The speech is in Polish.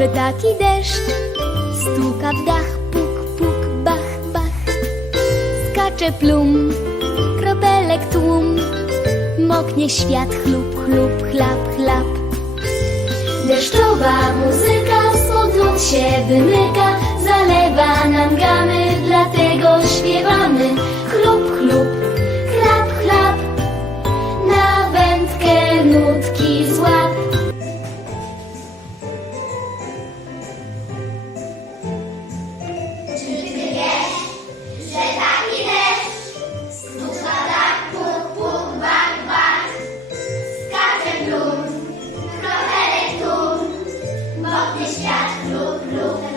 że taki deszcz stuka w dach, puk, puk, bach, bach. Skacze plum, kropelek tłum, moknie świat, chlup, chlup, chlap, chlap. Deszczowa muzyka spod nut się wymyka, zalewa nam gamy, dlatego śpiewamy. Chlup, chlup, chlap, chlap, na wędkę nutki złap. Czy ty wiesz, że taki deszcz stuka w dach, puk, puk, bach, bach. Skacze plum, kropelek tłum, moknie świat, chlup, chlup,